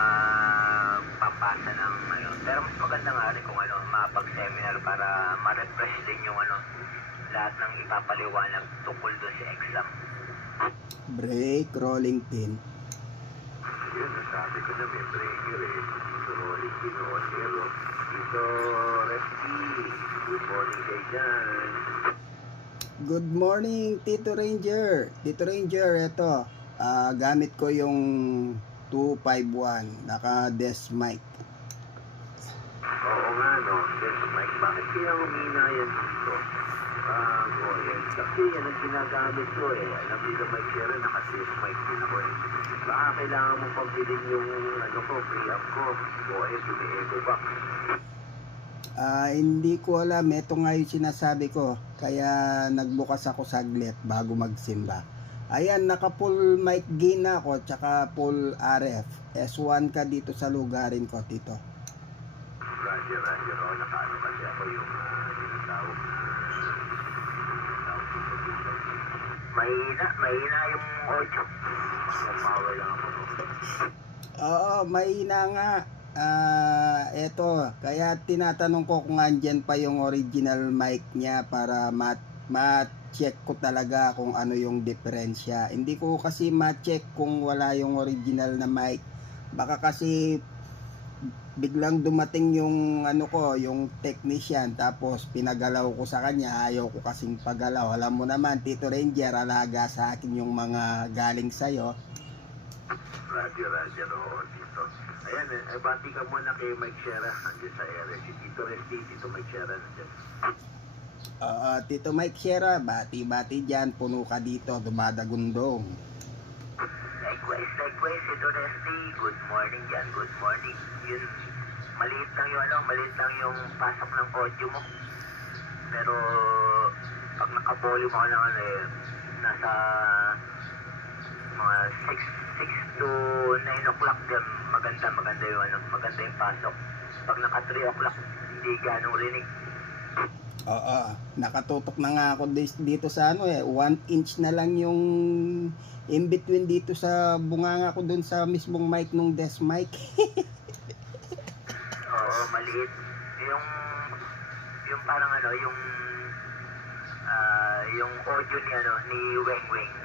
mapapasa ng ano. Pero mas maganda nga rin kung ano, mapag-seminar para ma-refresh din yung ano, lahat ng ipapaliwanag tungkol doon sa exam. Break, rolling pin. Yun, sabi ko na may breaker eh. So, rolling pin o zero. Dito, Resty. Good morning kay Jan. Good morning, Tito Ranger. Tito Ranger, eto. Gamit ko yung 251, naka-desk mic. Oo nga, no. Yes, Mike, bakit kaya humina yan dito? Yes. Kasi yan ang ginagamit ko eh. Alam nila Mike Sierra, naka-desk mic din ako eh. Baka kailangan mo pagbilin yung ano ko, pre-up ko. Yes, yung echo box. Hindi ko alam, ito nga yung sinasabi ko. Kaya nagbukas ako saglit bago magsimba. Ayan, naka full mic gain na ako, tsaka full RF. S1 ka dito sa lugarin ko, Tito. Roger. O, nakaano kasi ako yung tinatawag dito. Mahina yung audio. Power lang ako. Oo, mahina nga. Eto, kaya tinatanong ko kung andyan pa yung original mic niya para ma-check ko talaga kung ano yung diferensya. Hindi ko kasi ma-check kung wala yung original na mic. Baka kasi biglang dumating yung ano ko, yung technician, tapos pinagalaw ko sa kanya, ayaw ko kasing pagalaw. Alam mo naman, Tito Ranger, alaga sa akin yung mga galing sa'yo. Roger, oo, dito. Ayan, bati ka muna kay Mike Sierra, nandiyan sa area. Si Tito Resty, Tito Mike Sierra, nandiyan. Tito Mike Sierra, bati-bati dyan, puno ka dito, dumadagundong. Likewise, Tito Resty, good morning dyan, good morning. Yun, maliit lang yung pasok ng audio mo. Pero, pag naka-volume ako ng ano eh, nasa mga 6 to 9 o'clock din, maganda yung ano, maganda yung pasok. Pag naka 3 o'clock, hindi ganong rinig. Nakatutok na nga ako dito sa ano 1 inch na lang yung in between dito sa bunganga ko dun sa mismong mic nung desk mic. Oo, maliit. Yung parang ano, yung audio ni Weng Weng.